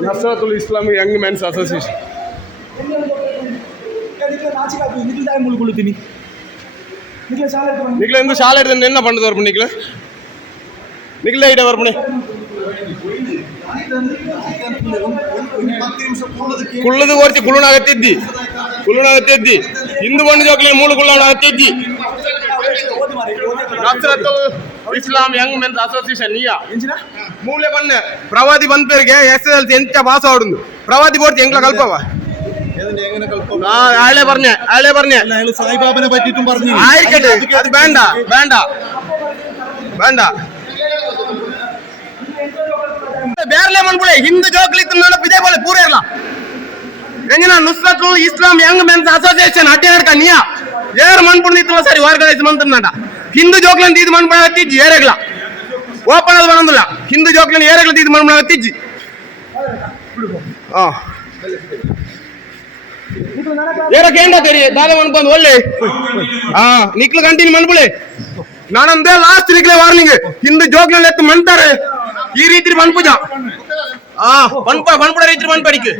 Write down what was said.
Nasratul Islam Young Men's Association. ನಿಖಿಲ ಎಂದು ಶಾಲೆ ಹಿಡಿದ ಎನ್ನ ಪಂಡದ ಬರ್ಪು ನಿಖಿಲ ನಿಖಿಲ ಇಡ ಬರ್ಪುಣೆ ಕುಳ್ಳದು ಓರ್ತಿ ಕುಳ್ಳುನಾಗತ್ತಿದ್ದಿ ಹಿಂದೂ ಬಣ್ಣ ಜೋಕ್ಲಿ ಮೂಳು ಕುಳ್ಳನಾಗತ್ತಿದ್ದಿ ನಸ್ರತುಲ್ ಇಸ್ಲಾಂ ಯಂಗ್ ಮೆನ್ಸ್ ಅಸೋಸಿಯೇಷನ್ ನೀಯ ಮೂಲೆ ಬಣ್ಣ ಪ್ರವಾದಿ ಬಂದವರಿಗೆ SSLC ಎಂತ ಪಾಸ್ ಆಡುದು ಪ್ರವಾದಿ ಬೋರ್ತಿ ಎಂಗ್ಲ ಕಲ್ಪವ ಹಳೆ ಬರ್ನೆ സായിബാബനെ പറ്റിയിട്ടും പറഞ്ഞു ആയിരിക്കട്ടെ അത് വേണ്ട ಬೇರೆ ಮನ್ಬಿಳೆ ಹಿಂದೂ ಜೋಕ್ಲಿತ್ತು ನೆನಪು ಇದೇ പോലെ ಪೂರ ಇರಲ್ಲ ಎಂಜಿನ ನುಸ್ರತುಲ್ ಇಸ್ಲಾಂ ಯಂಗ್ ಮೆನ್ಸ್ ಅಸೋಸಿಯೇಷನ್ ಅಡ್ಡಿ ನಡ್ಕ ನೀಯ ಏರ್ ಮನ್ಪುಂಡಿತ್ತು ಸರಿ ಆರ್ಗನೈಸ್ ಮಂತಂದ ಹಿಂದೂ ಜೋಕ್ಲಂತ ಇದು ಮನ್ಪುಣ ಹತ್ತಿಜ್ಜಿ ಏರೆಗ್ಲ ಓಪನ್ ಅದು ಬರೋದಿಲ್ಲ ಹಿಂದೂ ಜೋಕ್ಲಂತ ಏರೆಗ್ಲ ಇದು ಮನ್ಪುಣ ಹತ್ತಿಜ್ಜಿ ಏರಕ್ಕೆ ದಾದ ಮನ್ಪಂದು ಒಳ್ಳೆ ನಿಕ್ಲು ಕಂಟಿನ್ಯೂ ಮನ್ಪುಳೆ ನಾನಂದೇ ಲಾಸ್ಟ್ ನಿಕ್ಲೆ ವಾರ್ನಿಂಗ್ ಹಿಂದೂ ಜೋಕ್ಲಲ್ಲಿ ಎತ್ತು ಮಣ್ತಾರೆ ಈ ರೀತಿ ಮನ್ಪುಜ ಪನ್ಪುಡ ರೀತಿ ಮನ್ಪಡಿಕೆ